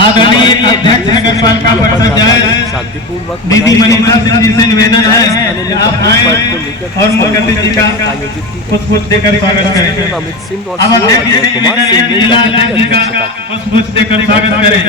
आदरणीय अध्यक्ष नगर पालिका परिषद शांतिपूर्वक दीदी मनीषा सिंह जी से निवेदन है कि आप आए और मुख्यमंत्री जी का पुष्प देकर स्वागत करें। अमित सिंह और अब अध्यक्ष जी से निवेदन है कि जिला अध्यक्ष जी का पुष्प देकर स्वागत करें।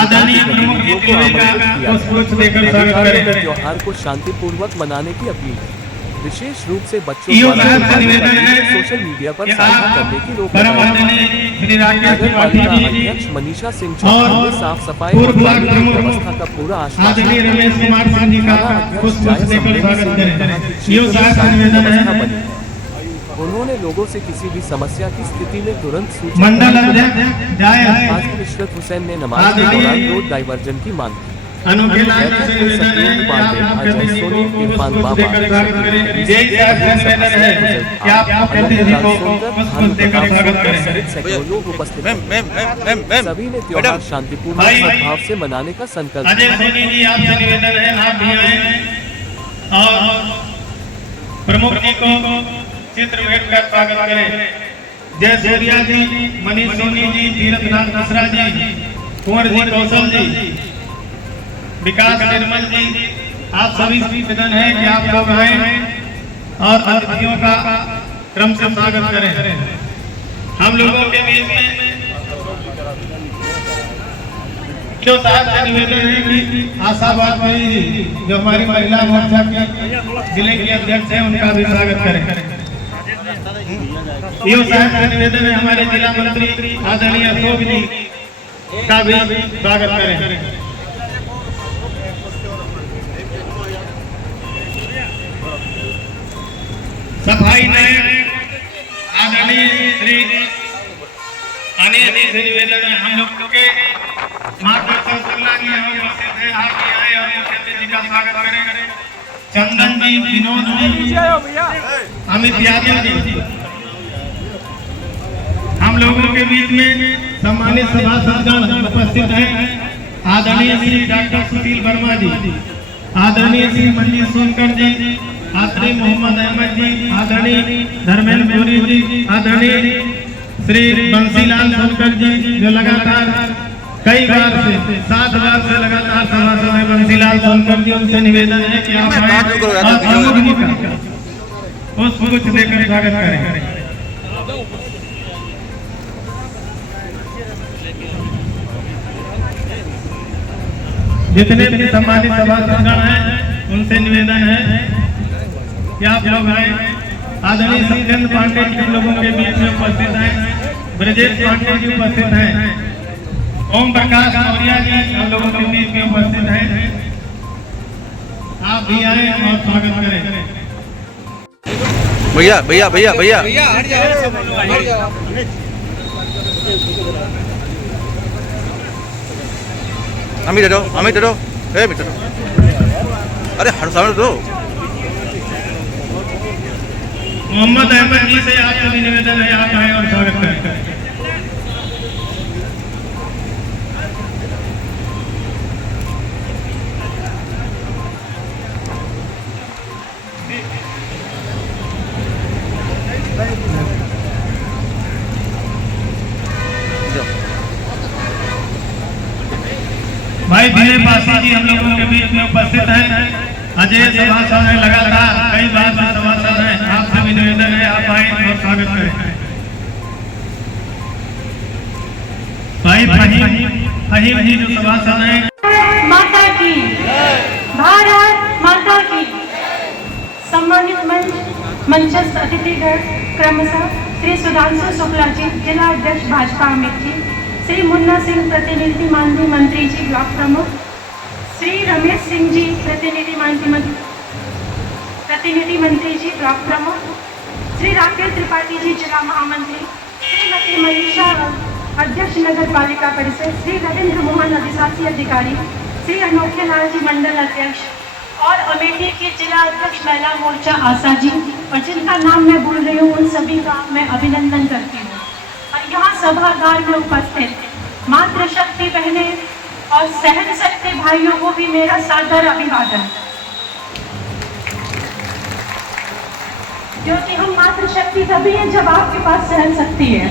आदरणीय प्रमुख जी का पुष्प देकर स्वागत करें। त्योहार को शांतिपूर्वक मनाने की अपील, विशेष रूप से बच्चों ईओ द्वारा साहब से निवेदन है सोशल मीडिया पर कि साझा आप करने की रोक परम लगाई। आदरणीय श्री राकेश नगर त्रिपाठी पालिका जी अध्यक्ष मनीषा सिंह चौहान ने साफ सफाई और पूर्व ब्लॉक कानूनी प्रमुख व्यवस्था का पूरा आश्वासन आदरणीय रमेश कुमार सिंह जी का पुष्प देकर स्वागत करें। ईओ साहब से निवेदन है उन्होंने लोगों से किसी भी समस्या की स्थिति में तुरंत सूचना मंडल अध्यक्ष जायज हाजी इशरत हुसैन ने नमाज के दौरान रोड डाइवर्जन की मांग की। अनोखे लाल जी से निवेदन है कि आप मुख्यमंत्री जी को पुष्प देकर स्वागत करें। जय साहब से निवेदन है कि आप मुख्यमंत्री जी को पुष्प देकर स्वागत करें। लोग उपस्थित सभी ने त्योहार शांतिपूर्ण सद्भाव से मनाने का संकल्प अजय सोनी जी आपसे निवेदन है आप भी आए और प्रमुख जी को चित्र भेंट कर स्वागत करें। जय सूर्या जी, मनीष सोनी जी, तीर्थनाथ मिश्रा जी, कुंवर जी कौशल जी, विकास निर्मल जी, आप सभी निवेदन है कि आप लोग आए और अतिथियों का क्रम से स्वागत करें। हम लोगों के बीच में जो साहब से निवेदन है कि आशा वाजपेयी जी जो हमारी महिला मोर्चा के जिले के अध्यक्ष हैं उनका भी स्वागत करें। ईओ साहब से निवेदन है हमारे जिला मंत्री आदरणीय अशोक जी का भी स्वागत करें। सफाई नायक आदरणीय श्री अनिल जी से निवेदन है हम लोग के मार्गदर्शन शुक्ला जी हम उपस्थित हैं आप भी आए और मुख्यमंत्री जी का स्वागत करें। चंदन जी, विनोद जी, अमित यादव जी हम लोगों के बीच में सम्मानित सभासदगण उपस्थित हैं। आदरणीय श्री डॉक्टर सुशील वर्मा जी, आदरणीय श्री मंजीत सोनकर जी, आदरणीय मोहम्मद अहमद जी, आदरणीय धर्मेंद्र पुरी जी, आदरणीय श्री बंसीलाल सोनकर जी जो लगातार कई बार से 7 बार से लगातार सभासद हैं बंसीलाल सोनकर जी, उनसे निवेदन है कि आप आए और प्रमुख जी का पुष्प देकर स्वागत करें। जितने भी सम्मानित सभासदगण हैं उनसे निवेदन है कि आप लोग आए। आदरणीय सत्येंद्र पांडे जी हम लोगों के बीच में उपस्थित हैं, ब्रजेश पांडे जी उपस्थित हैं, ओम प्रकाश मौर्य जी हम लोगों के बीच में उपस्थित हैं। आप भी आए और स्वागत करें। भैया भैया भैया भैया अमित दो ए मित्र अरे हर सामने दो। मोहम्मद अहमद जी से आपका भी निवेदन है आप आए और स्वागत करें। भाई दिलीप पासी जी हम लोगों के बीच में उपस्थित हैं। अजय सभासद हैं, लगातार कई बार से सभासद हैं, आपसे भी निवेदन है आप आए और स्वागत करें। भाई फहीम जी जो सभासद हैं। माता की भारत माता की। सम्मानित मंचस्थ अतिथिगण क्रमशः श्री सुधांशु शुक्ला जी जिला अध्यक्ष भाजपा अमित जी, श्री मुन्ना सिंह प्रतिनिधि माननीय मंत्री जी ब्लॉक प्रमुख, श्री रमेश सिंह जी प्रतिनिधि मंत्री जी ब्लॉक प्रमुख, श्री राकेश त्रिपाठी जी जिला महामंत्री, श्रीमती मनीषा अध्यक्ष नगर पालिका परिषद, श्री रविंद्र मोहन अधिशासी अधिकारी, श्री अनोखे लाल जी मंडल अध्यक्ष और अमेठी की जिला अध्यक्ष महिला मोर्चा आशा जी, और जिनका नाम मैं भूल रही हूँ उन सभी का मैं अभिनंदन करती हूँ। और यहाँ सभागार में उपस्थित मातृशक्ति बहने और सहन शक्ति भाइयों को भी मेरा सादर अभिवादन। क्योंकि हम मातृशक्ति तभी है जब आपके पास सहन शक्ति है।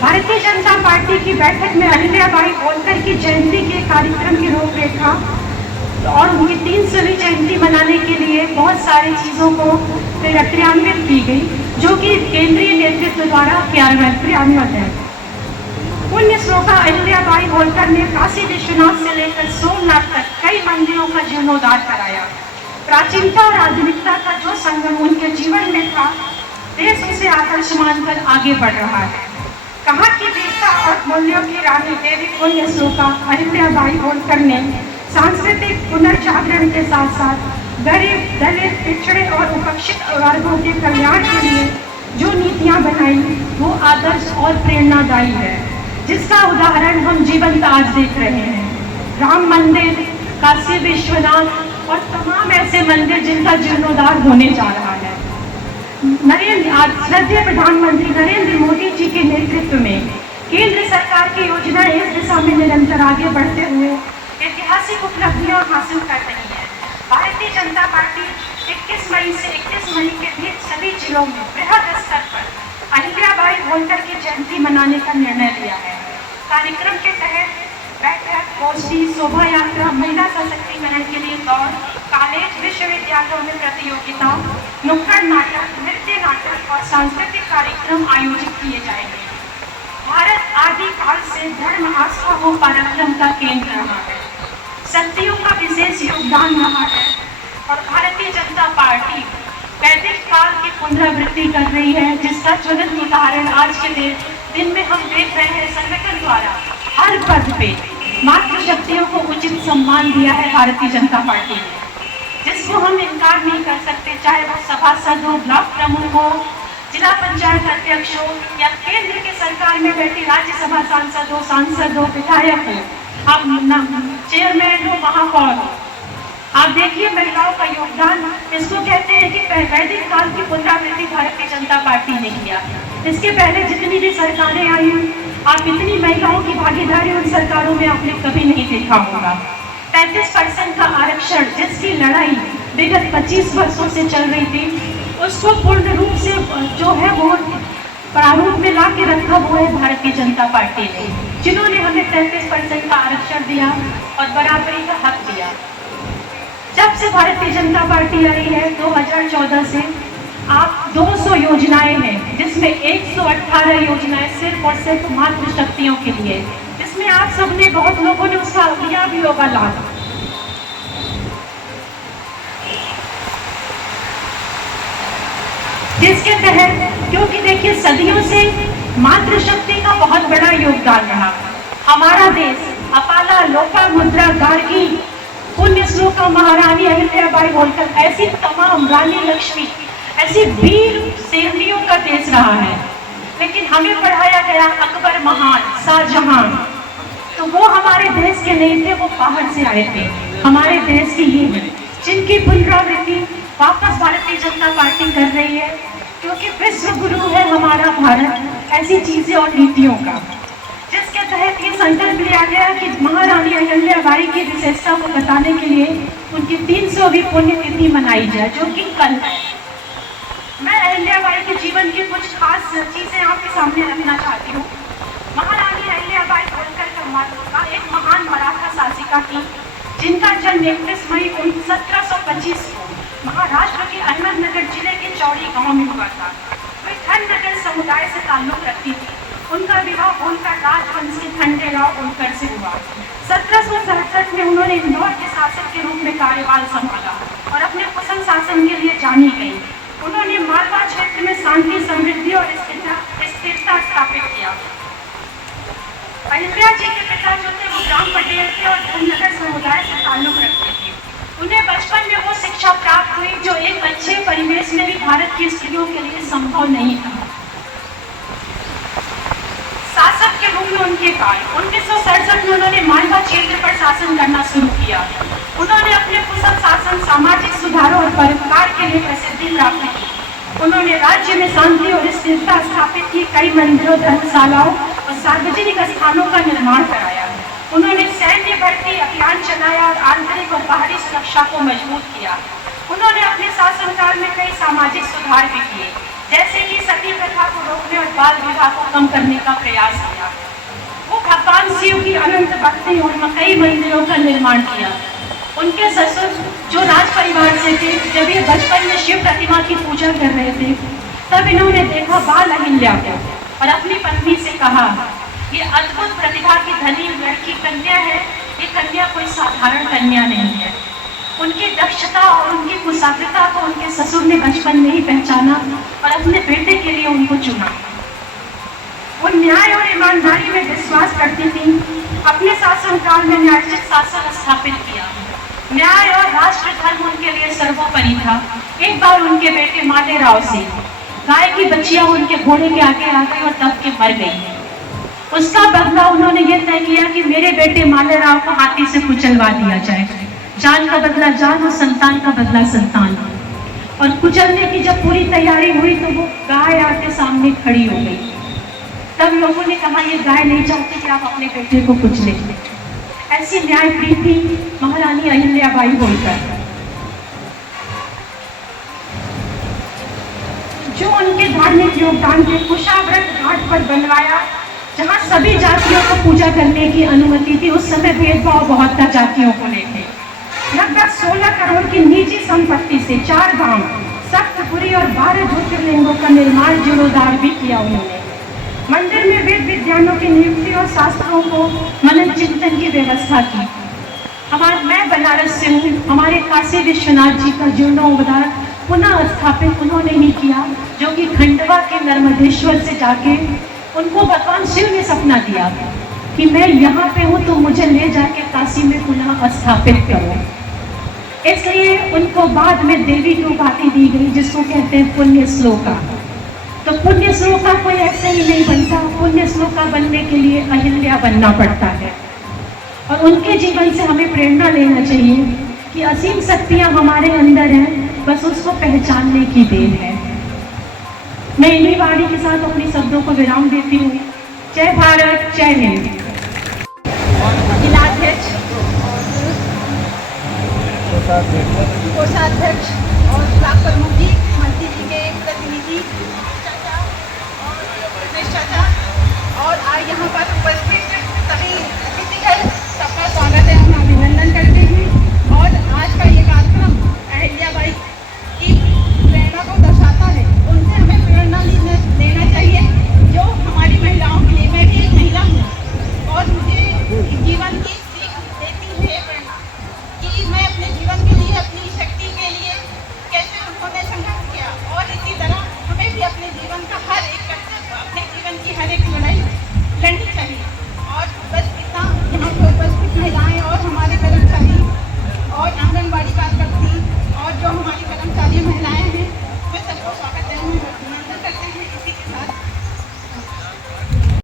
भारतीय जनता पार्टी की बैठक में अहिल्याबाई होलकर की जयंती के कार्यक्रम की रूपरेखा और उनकी 300वीं जयंती मनाने के लिए बहुत सारी चीज़ों को क्रियान्वित की गई, जो कि केंद्रीय नेतृत्व द्वारा क्रियान्वित है। पुण्य श्लोका अहिल्याबाई होलकर ने काशी विश्वनाथ से लेकर सोमनाथ तक कई मंदिरों का जीर्णोद्धार कराया। प्राचीनता और आधुनिकता का जो संगम उनके जीवन में था, देश उसे आदर्श मानकर आगे बढ़ रहा है। कहा कि वीरता और मूल्यों की रानी देवी पुण्य श्लोका अहिल्याबाई होलकर ने सांस्कृतिक पुनर्जागरण के साथ साथ गरीब, दलित, पिछड़े और उपेक्षित वर्गों के कल्याण के लिए जो नीतियां बनाई, वो आदर्श और प्रेरणादायी है, जिसका उदाहरण हम जीवंत आज देख रहे हैं। राम मंदिर, काशी विश्वनाथ और तमाम ऐसे मंदिर जिनका जीर्णोद्धार होने जा रहा है। श्रद्धेय प्रधानमंत्री नरेंद्र मोदी जी के नेतृत्व में केंद्र सरकार की योजनाएं इस दिशा में निरंतर आगे बढ़ते हुए ऐतिहासिक उपलब्धियां हासिल कर रही है। भारतीय जनता पार्टी 21 मई से 31 मई के बीच सभी जिलों में बृहद स्तर पर अहिल्याबाई होलकर की जयंती मनाने का निर्णय लिया है। कार्यक्रम के तहत बैठक, गोष्ठी, शोभा यात्रा, महिला सशक्तिकरण के लिए दौड़, कॉलेज, विश्वविद्यालयों में प्रतियोगिता, नुक्कड़ नाटक, नृत्य नाटक और सांस्कृतिक कार्यक्रम आयोजित किए जाएंगे। भारत आदिकाल से धर्म, आस्था व पराक्रम का केंद्र रहा है। सदियों का विशेष योगदान रहा है और भारतीय जनता पार्टी वैदिक काल की पुनरावृत्ति कर रही है, जिसका ज्वलंत उदाहरण आज के दिन में हम देख रहे हैं। संगठन द्वारा हर पद पे मातृशक्तियों को उचित सम्मान दिया है भारतीय जनता पार्टी ने, जिसको हम इनकार नहीं कर सकते, चाहे वो सभासद हो, ब्लॉक प्रमुख हो, जिला पंचायत अध्यक्ष हो या केंद्र की सरकार में बैठी राज्यसभा सांसद हो, विधायक हो, आप चेयरमैन हो, महापौर हो। आप देखिए महिलाओं का योगदान, इसको कहते हैं कि वैदिक काल की पुनरावृत्ति भारतीय जनता पार्टी ने किया। इसके पहले जितनी भी सरकारें आई, आप इतनी महिलाओं की भागीदारी उन सरकारों में आपने कभी नहीं देखा होगा। 35% का आरक्षण, जिसकी लड़ाई विगत 25 वर्षों से चल रही थी, उसको पूर्ण रूप से जो है वो प्रारूप में ला के रखा हुआ है भारतीय जनता पार्टी ने, जिन्होंने हमें 33% का आरक्षण दिया और बराबरी का हक दिया। जब से भारतीय जनता पार्टी आई है 2014 से, आप 200 योजनाएं हैं, जिसमें 118 योजनाएं सिर्फ और सिर्फ मातृशक्तियों के लिए, जिसमें आप सबने, बहुत लोगों ने उसका लिया भी होगा लाभ। जिसके तहत, क्योंकि देखिए सदियों से मातृशक्ति का बहुत बड़ा योगदान रहा। हमारा देश अपाला, लोपामुद्रा, गार्गी, पुण्य श्लोका महारानी अहिल्याबाई होलकर, ऐसी तमाम, रानी लक्ष्मी, ऐसी वीर सेवनियों का देश रहा है। लेकिन हमें पढ़ाया गया अकबर महान, शाहजहां, तो वो हमारे देश के नहीं थे, वो बाहर से आए थे। हमारे देश की ये है, जिनकी पुनरावृत्ति वापस भारतीय जनता पार्टी कर रही है, क्योंकि विश्व गुरु है हमारा भारत ऐसी चीजें और नीतियों का, जिसके तहत ये संकल्प लिया गया कि महारानी अहिल्याबाई की विशेषता को बताने के लिए उनकी 300वीं पुण्यतिथि मनाई जाए, जो कि कल है। मैं अहिल्याबाई के जीवन की कुछ खास चीजें आपके सामने रखना चाहती हूँ। महारानी अहिल्याबाई होलकर का एक महान मराठा शासिका थी, जिनका जन्म 31 मई 1725 को महाराष्ट्र के अहमदनगर जिले के चौड़ी गांव में हुआ था। वे खंडनगर समुदाय से ताल्लुक रखती थी। उनका विवाह होलकर राजवंश के खंडेराव होलकर से हुआ। 1767 में उन्होंने इंदौर के शासक के रूप में कार्यभार संभाला और अपने कुशल शासन के लिए जानी गई। उन्होंने मालवा क्षेत्र में शांति, समृद्धि और स्थिरता स्थापित किया। अहिल्या जी के पिता जो थे वो ग्राम पटेल थे और धननगर समुदाय से ताल्लुक रखते थे। उन्हें बचपन में वो शिक्षा प्राप्त हुई जो एक अच्छे परिवेश में भी भारत की स्त्रियों के लिए संभव नहीं था। शासक के रूप में उनके काल 1967 में उन्होंने मालवा क्षेत्र पर शासन करना शुरू किया। उन्होंने अपने कुशल शासन, सामाजिक सुधारों और परोपकार के लिए प्रसिद्धि प्राप्त की। उन्होंने राज्य में शांति और स्थिरता स्थापित की, कई मंदिरों, धर्मशालाओं और सार्वजनिक स्थानों का निर्माण कराया। उन्होंने सैन्य भर्ती अभियान चलाया और आंतरिक और बाहरी सुरक्षा को मजबूत किया। उन्होंने अपने शासनकाल में कई सामाजिक सुधार भी किए, जैसे कि सती प्रथा को रोकने और बाल विवाह को कम करने का प्रयास किया। वो भगवान शिव की अनंत भक्ति और कई मंदिरों का निर्माण किया। उनके ससुर जो राज परिवार से थे, जब ये बचपन में शिव प्रतिमा की पूजा कर रहे थे, तब इन्होंने देखा बाल अहिल्या को और अपनी पत्नी से कहा, ये अद्भुत प्रतिभा की धनी लड़की कन्या है, ये कन्या कोई साधारण कन्या नहीं है। उनकी दक्षता और उनकी कुशाग्रता को उनके ससुर ने बचपन में ही पहचाना और अपने बेटे के लिए उनको चुना। वो न्याय और ईमानदारी में विश्वास करती थी। अपने शासनकाल में न्यायोचित शासन स्थापित किया। न्याय और राष्ट्र धर्म उनके लिए सर्वोपरि था। एक बार उनके बेटे मालेराव से गाय की बच्चियां उनके घोड़े के आगे आ गई और दब के मर गई। उसका बदला उन्होंने ये तय किया कि मेरे बेटे मालेराव को हाथी से कुचलवा दिया जाए। जान का बदला जान और संतान का बदला संतान। और कुचलने की जब पूरी तैयारी हुई तो वो गाय आके सामने खड़ी हो गई। तब लोगों ने कहा, ये गाय नहीं चाहती कि आप अपने बेटे को कुचले। ऐसी न्याय प्रीति महारानी अहिल्याबाई होलकर, जो उनके धार्मिक योगदान के कुशाव्रत घाट पर बनवाया, जहां सभी जातियों को पूजा करने की अनुमति थी। उस समय भेदभाव बहुत था जातियों को लेकर। लगभग 16 करोड़ की निजी संपत्ति से 4 धाम, सप्तपुरी और 12 ज्योतिर्लिंगों का निर्माण जीर्णोद्धार भी किया उन्होंने। मंदिर में वेद विद्वानों की नियुक्ति और शास्त्रों को मनन चिंतन की व्यवस्था की। मैं बनारस से हूँ। हमारे काशी विश्वनाथ जी का जीर्णोद्धार पुनः स्थापित उन्होंने ही किया, जो कि खंडवा के नर्मदेश्वर से जाके उनको भगवान शिव ने सपना दिया कि मैं यहाँ पे हूँ तो मुझे ले जाके काशी में पुनः स्थापित करो। इसलिए उनको बाद में देवी की उपाधि दी गई, जिसको कहते हैं पुण्य श्लोका। तो पुण्य श्लोका कोई ऐसे ही नहीं बनता। पुण्य श्लोका बनने के लिए अहिल्या बनना पड़ता है। और उनके जीवन से हमें प्रेरणा लेना चाहिए कि असीम शक्तियाँ हमारे अंदर हैं, बस उसको पहचानने की देर है। मैं इन्हीं वाणी के साथ अपने शब्दों को विराम देती हूँ। जय भारत, जय हिंद। जिलाध्यक्ष, कोषाध्यक्ष और ब्लॉक प्रमुख जी